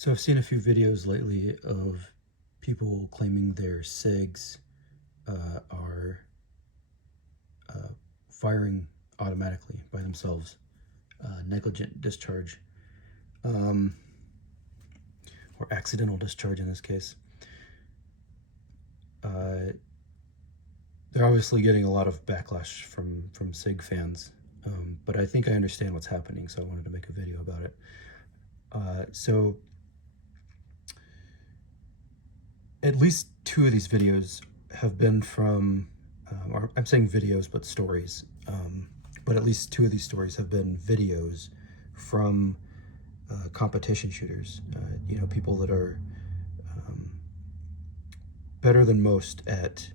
So I've seen a few videos lately of people claiming their Sigs are firing automatically by themselves, negligent discharge, um, or accidental discharge in this case. They're obviously getting a lot of backlash from Sig fans, but I think I understand what's happening, so I wanted to make a video about it. So at least two of these videos have been from, or I'm saying videos, but stories. But at least two of these stories have been videos from competition shooters. People that are better than most at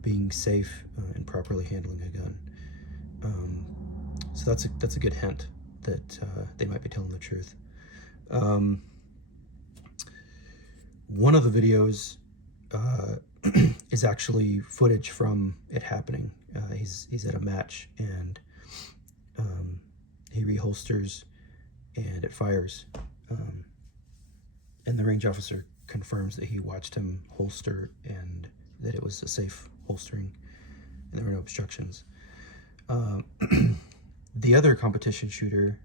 being safe and properly handling a gun. So that's a good hint that they might be telling the truth. One of the videos is actually footage from it happening. He's at a match and he reholsters and it fires. And the range officer confirms that he watched him holster and that it was a safe holstering and there were no obstructions. The other competition shooter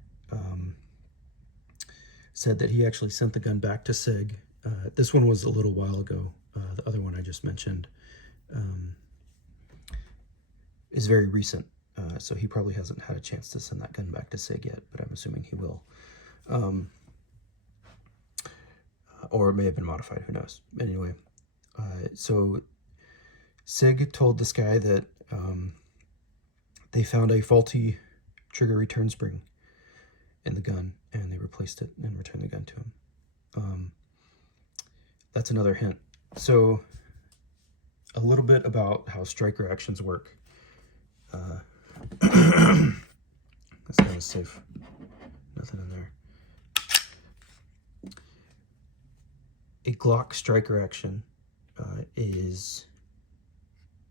said that he actually sent the gun back to Sig. This one was a little while ago. The other one I just mentioned is very recent, so he probably hasn't had a chance to send that gun back to Sig yet, but I'm assuming he will. Or it may have been modified, who knows. Anyway, so Sig told this guy that they found a faulty trigger return spring in the gun, and they replaced it and returned the gun to him. That's another hint. So a little bit about how striker actions work. This guy is safe. Nothing in there. A Glock striker action is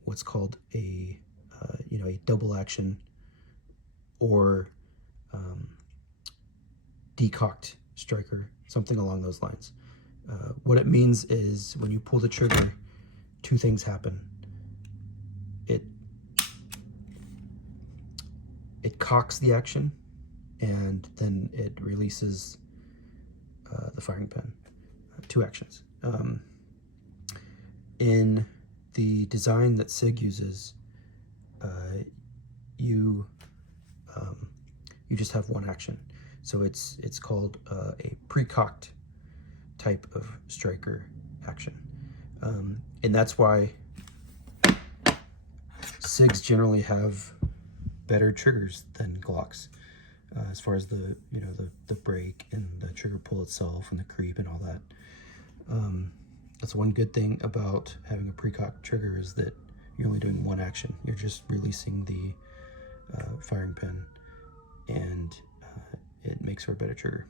what's called a double action or decocked striker, something along those lines. What it means is when you pull the trigger, two things happen. It cocks the action, and then it releases the firing pin. Two actions. In the design that Sig uses, you just have one action. So it's called a pre-cocked type of striker action. And that's why Sigs generally have better triggers than Glocks, as far as the break and the trigger pull itself and the creep and all that. That's one good thing about having a pre-cocked trigger, is that you're only doing one action. You're just releasing the firing pin, and it makes for a better trigger.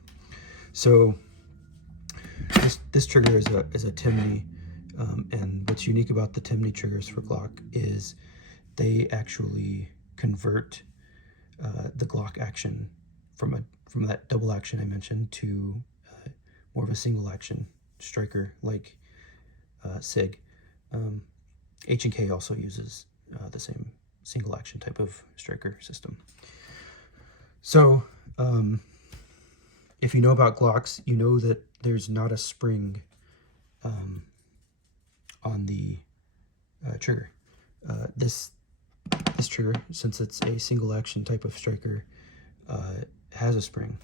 So this trigger is a Timney, and what's unique about the Timney triggers for Glock is they actually convert the Glock action from that double action I mentioned to more of a single action striker like Sig. H&K also uses the same single action type of striker system. So if you know about Glocks, you know that there's not a spring on the trigger. This trigger, since it's a single action type of striker, has a spring.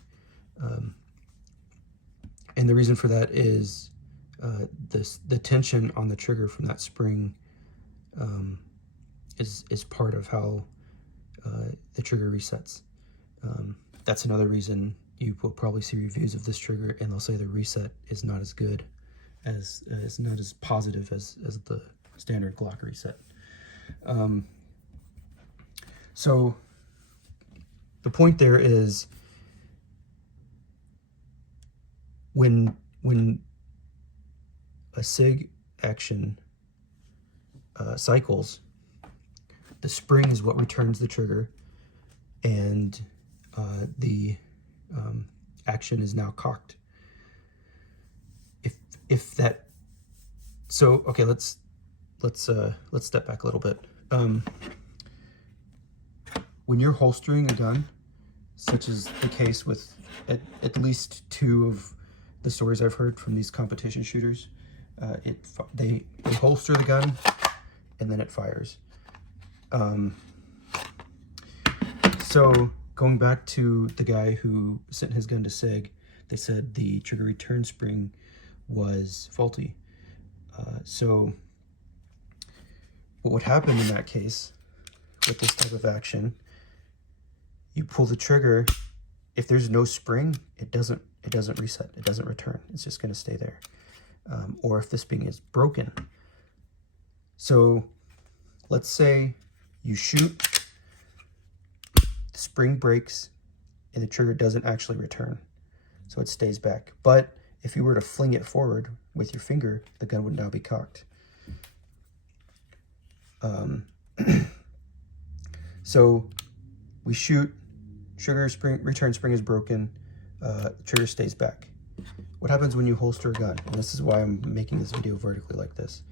And the reason for that is the tension on the trigger from that spring is part of how the trigger resets. That's another reason you will probably see reviews of this trigger and they'll say the reset is not as good as not as positive as the standard Glock reset. So the point there is when a Sig action cycles, the spring is what returns the trigger, and the action is now cocked. if that, so okay, let's step back a little bit. When you're holstering a gun, such as the case with at least 2 of the stories I've heard from these competition shooters, they holster the gun and then it fires. So going back to the guy who sent his gun to Sig, they said the trigger return spring was faulty. So what would happen in that case with this type of action, you pull the trigger, if there's no spring, it doesn't reset, it doesn't return, it's just going to stay there. Or if the spring is broken. So let's say you shoot, the spring breaks, and the trigger doesn't actually return, so it stays back. But if you were to fling it forward with your finger, the gun would now be cocked. So we shoot, trigger spring, return spring is broken, trigger stays back. What happens when you holster a gun? And this is why I'm making this video vertically like this.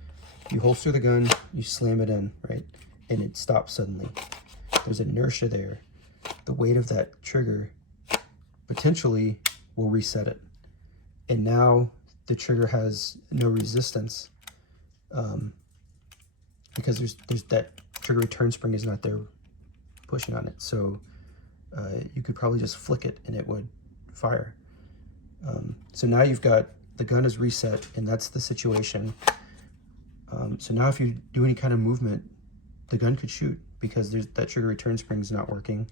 You holster the gun, you slam it in, right? And it stops suddenly. There's inertia there. The weight of that trigger potentially will reset it. And now the trigger has no resistance because there's that trigger return spring is not there pushing on it. So you could probably just flick it and it would fire. So now you've got, the gun is reset, and that's the situation. So now if you do any kind of movement, the gun could shoot because that trigger return spring is not working,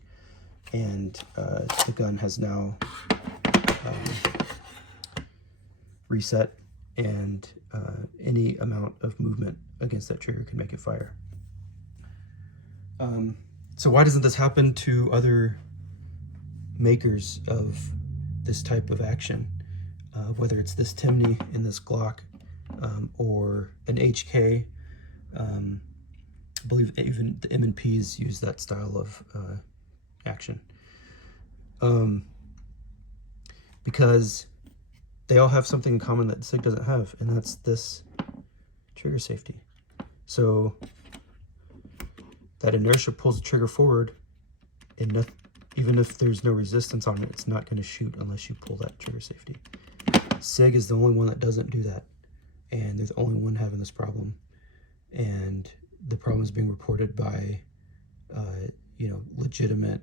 and the gun has now reset, and any amount of movement against that trigger can make it fire. So why doesn't this happen to other makers of this type of action? Whether it's this Timney in this Glock or an HK. I believe even the M&Ps use that style of action. Because they all have something in common that SIG doesn't have, and that's this trigger safety. So that inertia pulls the trigger forward, and even if there's no resistance on it, it's not going to shoot unless you pull that trigger safety. SIG is the only one that doesn't do that, and they're the only one having this problem, and the problem is being reported by legitimate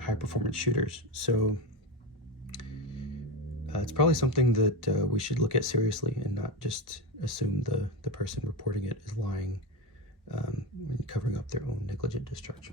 high performance shooters. So it's probably something that we should look at seriously and not just assume the person reporting it is lying and covering up their own negligent discharge.